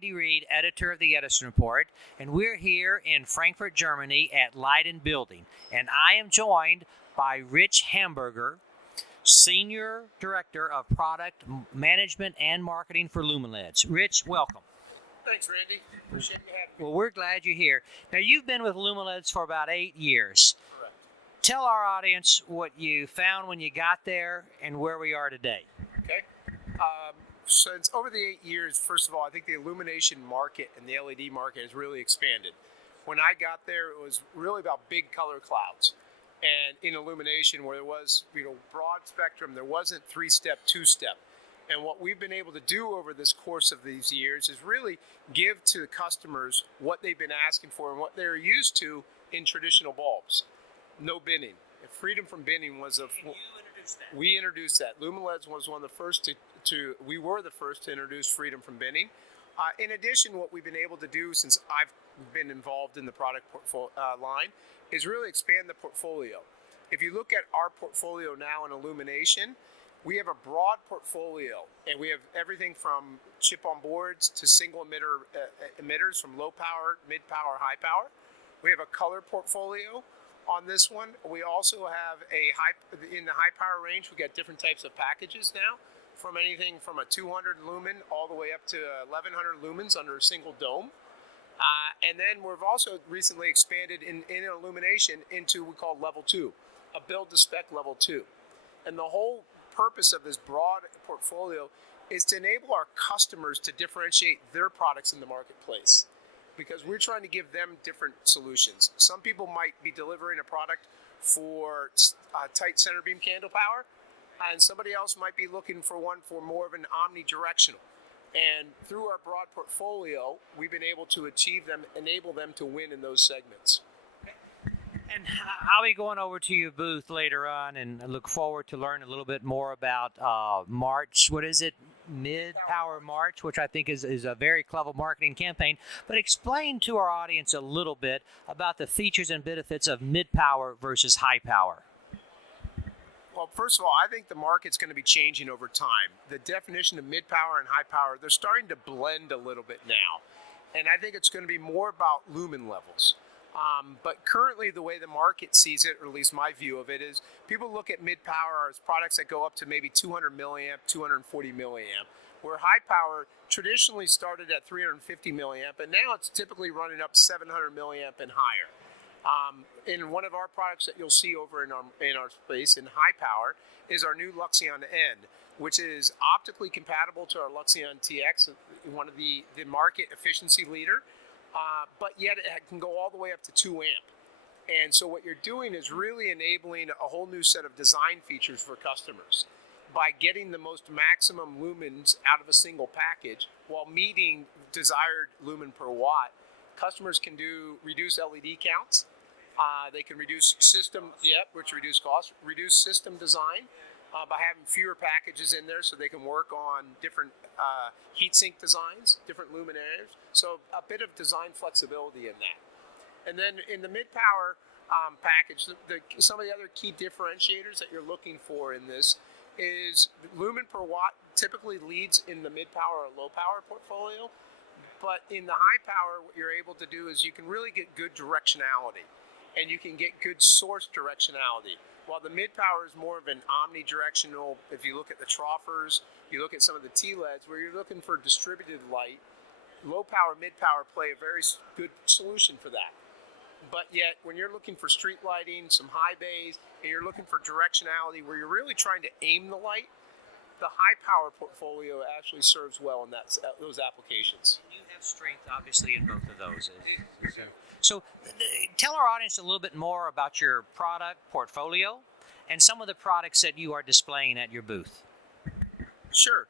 Randy Reed, editor of the EdisonReport, and we're here in Frankfurt, Germany at Leiden Building. And I am joined by Rich Hamburger, Senior Director of Product Management and Marketing for Lumileds. Rich, welcome. Thanks, Randy. Appreciate you having me. Well, we're glad you're here. Now, you've been with Lumileds for about 8 years. Correct. Tell our audience what you found when you got there and where we are today. Okay. Since over the 8 years, first of all, I think the illumination market and the LED market has really expanded. When I got there, it was really about big color clouds. And in illumination, where there was, broad spectrum, there wasn't three-step, two-step. And what we've been able to do over this course of these years is really give to the customers what they've been asking for and what they're used to in traditional bulbs. No binning. Freedom from binning was we introduced that. Lumileds was one of the first we were the first to introduce freedom from binning. In addition, what we've been able to do since I've been involved in the product line is really expand the portfolio. If you look at our portfolio now in illumination, we have a broad portfolio, and we have everything from chip-on boards to single emitters from low power, mid-power, high power. We have a color portfolio on this one. We also have in the high power range, we got different types of packages now, from anything from a 200 lumen all the way up to 1100 lumens under a single dome. And then we've also recently expanded in illumination into what we call level 2, a build to spec level 2. And the whole purpose of this broad portfolio is to enable our customers to differentiate their products in the marketplace, because we're trying to give them different solutions. Some people might be delivering a product for tight center beam candle power, and somebody else might be looking for one for more of an omnidirectional. And through our broad portfolio, we've been able to enable them to win in those segments. And I'll be going over to your booth later on, and I look forward to learning a little bit more about March. What is it? MidPower March, which I think is a very clever marketing campaign. But explain to our audience a little bit about the features and benefits of MidPower versus HighPower. Well, first of all, I think the market's going to be changing over time. The definition of mid-power and high-power, they're starting to blend a little bit now. And I think it's going to be more about lumen levels. But currently, the way the market sees it, or at least my view of it, is people look at mid-power as products that go up to maybe 200 milliamp, 240 milliamp, where high-power traditionally started at 350 milliamp, and now it's typically running up 700 milliamp and higher. In one of our products that you'll see over in our space in high power is our new Luxion N, which is optically compatible to our Luxion TX, one of the market efficiency leader, but yet it can go all the way up to 2 amp. And so what you're doing is really enabling a whole new set of design features for customers by getting the most maximum lumens out of a single package while meeting desired lumen per watt. Customers can reduce LED counts. They can reduce reduce costs, reduce system design by having fewer packages in there, so they can work on different heatsink designs, different luminaires. So a bit of design flexibility in that. And then in the mid-power package, some of the other key differentiators that you're looking for in this is lumen per watt typically leads in the mid-power or low-power portfolio. But in the high power, what you're able to do is you can really get good directionality, and you can get good source directionality. While the mid-power is more of an omnidirectional, if you look at the troughers, you look at some of the T-LEDs, where you're looking for distributed light, low power, mid-power play a very good solution for that. But yet, when you're looking for street lighting, some high bays, and you're looking for directionality where you're really trying to aim the light, the high power portfolio actually serves well in those applications. You have strength, obviously, in both of those. So tell our audience a little bit more about your product portfolio and some of the products that you are displaying at your booth. Sure.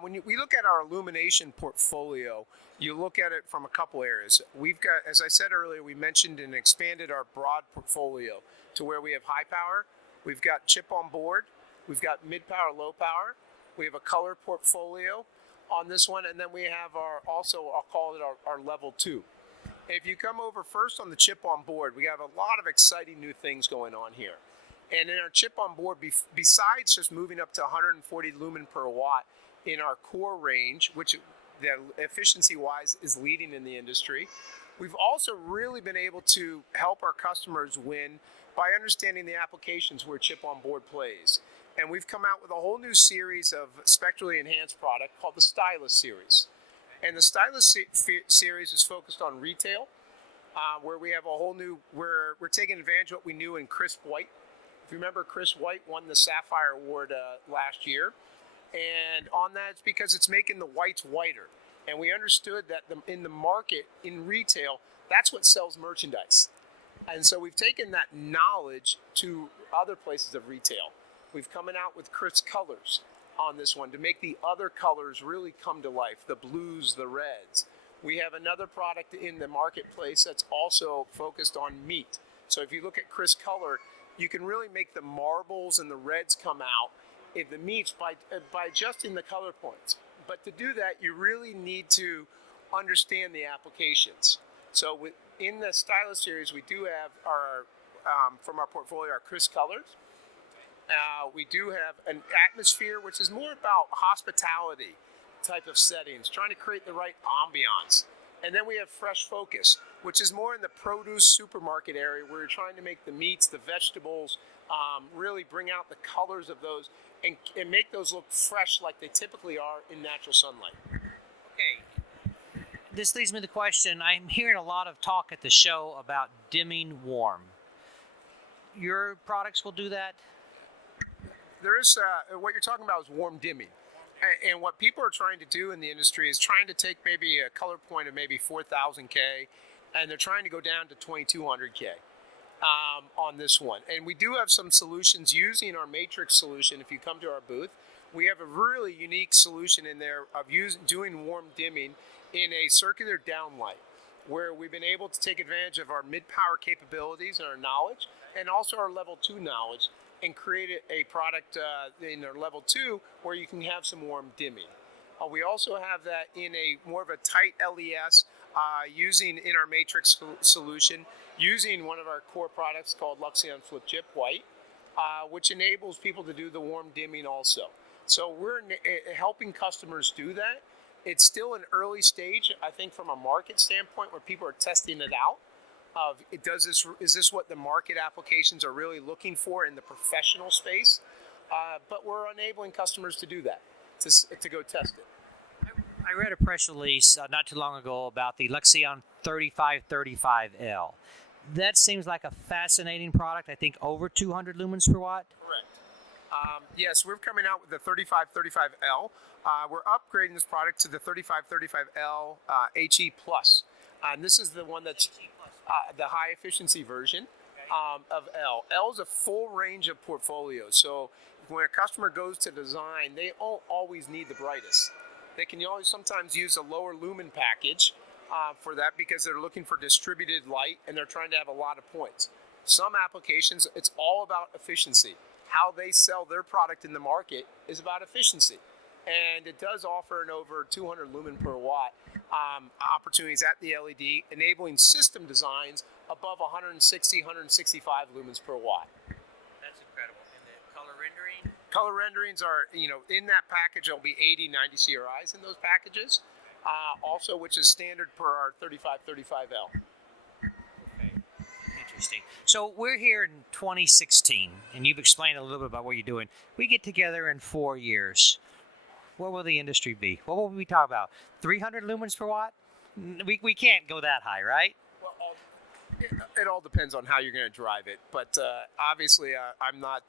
When we look at our illumination portfolio, you look at it from a couple areas. We've got, as I said earlier, we mentioned and expanded our broad portfolio to where we have high power, we've got chip on board, we've got mid-power, low power, we have a color portfolio on this one, and then we have I'll call it our level 2. If you come over first on the chip on board, we have a lot of exciting new things going on here. And in our chip on board, besides just moving up to 140 lumen per watt in our core range, which that efficiency-wise is leading in the industry. We've also really been able to help our customers win by understanding the applications where chip on board plays. And we've come out with a whole new series of spectrally enhanced product called the Stylus series. And the Stylus series is focused on retail, where we have a whole new, we're taking advantage of what we knew in crisp white. If you remember, Chris White won the Sapphire Award last year. And on that, it's because it's making the whites whiter. And we understood that in the market, in retail, that's what sells merchandise. And so we've taken that knowledge to other places of retail. We've come out with crisp colors on this one to make the other colors really come to life, the blues, the reds. We have another product in the marketplace that's also focused on meat. So if you look at crisp color, you can really make the marbles and the reds come out in the meats by adjusting the color points. But to do that, you really need to understand the applications. So in the Stylus series, we do have our, from our portfolio, our crisp colors. We do have an atmosphere, which is more about hospitality type of settings, trying to create the right ambiance. And then we have Fresh Focus, which is more in the produce supermarket area where you're trying to make the meats, the vegetables, really bring out the colors of those and make those look fresh like they typically are in natural sunlight. Okay. This leads me to the question. I'm hearing a lot of talk at the show about dimming warm. Your products will do that? There is, what you're talking about is warm dimming. And what people are trying to do in the industry is trying to take maybe a color point of maybe 4,000K, and they're trying to go down to 2,200K on this one. And we do have some solutions using our matrix solution. If you come to our booth, we have a really unique solution in there of doing warm dimming in a circular downlight, where we've been able to take advantage of our MidPower capabilities and our knowledge, and also our level 2 knowledge, and create a product in our level 2 where you can have some warm dimming. We also have that in a more of a tight LES using in our matrix solution, using one of our core products called Luxeon Flip Chip White, which enables people to do the warm dimming also. So we're helping customers do that. It's still an early stage, I think, from a market standpoint where people are testing it out. Is this what the market applications are really looking for in the professional space? But we're enabling customers to do that, to go test it. I read a press release not too long ago about the Luxeon 3535L. That seems like a fascinating product. I think over 200 lumens per watt. Correct. Yes, we're coming out with the 3535L. We're upgrading this product to the 3535L HE Plus. And this is the one that's the high efficiency version of L. L is a full range of portfolios. So when a customer goes to design, they don't always need the brightest. They can always sometimes use a lower lumen package for that because they're looking for distributed light and they're trying to have a lot of points. Some applications, it's all about efficiency. How they sell their product in the market is about efficiency. And it does offer an over 200 lumen per watt opportunities at the LED, enabling system designs above 160, 165 lumens per watt. That's incredible. And the color rendering? Color renderings are, in that package, there'll be 80, 90 CRIs in those packages, also, which is standard per our 3535L. Okay, interesting. So we're here in 2016, and you've explained a little bit about what you're doing. We get together in 4 years. What will the industry be? What will we talk about? 300 lumens per watt? We can't go that high, right? Well, it all depends on how you're going to drive it. But obviously, I'm not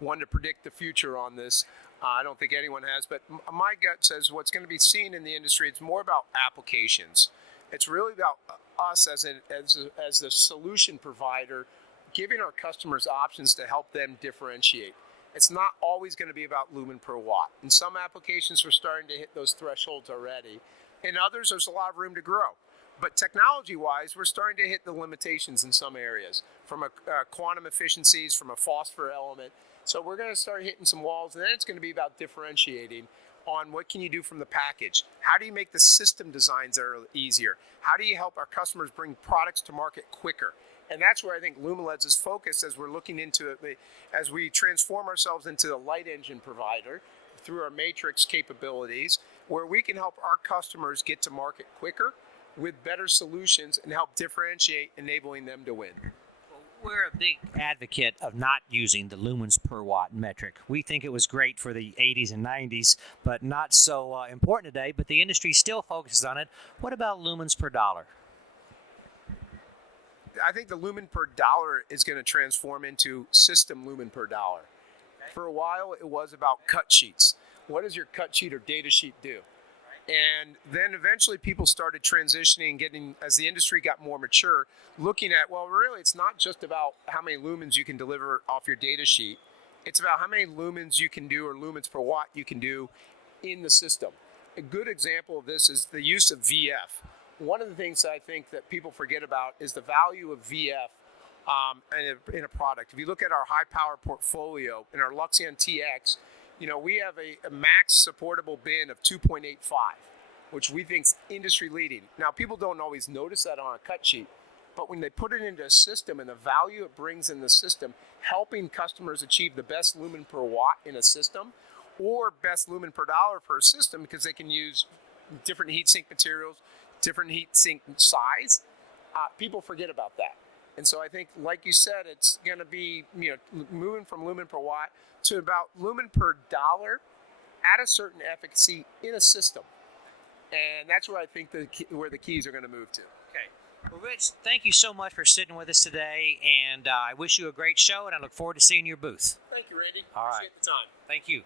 one to predict the future on this. I don't think anyone has. But my gut says what's going to be seen in the industry, it's more about applications. It's really about us as the solution provider, giving our customers options to help them differentiate. It's not always going to be about lumen per watt. In some applications, we're starting to hit those thresholds already. In others, there's a lot of room to grow. But technology-wise, we're starting to hit the limitations in some areas, from a quantum efficiencies, from a phosphor element. So we're going to start hitting some walls, and then it's going to be about differentiating on what can you do from the package. How do you make the system designs that are easier? How do you help our customers bring products to market quicker? And that's where I think Lumileds is focused as we're looking into it, as we transform ourselves into a light engine provider through our matrix capabilities. where we can help our customers get to market quicker with better solutions and help differentiate, enabling them to win. We're a big advocate of not using the lumens per watt metric. We think it was great for the 80s and 90s, but not so important today, but the industry still focuses on it. What about lumens per dollar? I think the lumen per dollar is going to transform into system lumen per dollar. Okay. For a while, it was about cut sheets. What does your cut sheet or data sheet do? And then eventually people started transitioning, as the industry got more mature, looking at, well, really, it's not just about how many lumens you can deliver off your data sheet. It's about how many lumens you can do, or lumens per watt you can do in the system. A good example of this is the use of VF. One of the things that I think that people forget about is the value of VF in a product. If you look at our HighPower portfolio in our Luxion TX, we have a max supportable bin of 2.85, which we think is industry leading. Now, people don't always notice that on a cut sheet, but when they put it into a system and the value it brings in the system, helping customers achieve the best lumen per watt in a system or best lumen per dollar per system, because they can use different heat sink materials, different heat sink size, people forget about that. And so I think, like you said, it's going to be moving from lumen per watt to about lumen per dollar at a certain efficacy in a system. And that's where I think where the keys are going to move to. Okay. Well, Rich, thank you so much for sitting with us today, and I wish you a great show, and I look forward to seeing your booth. Thank you, Randy. All right. Appreciate the time. Thank you.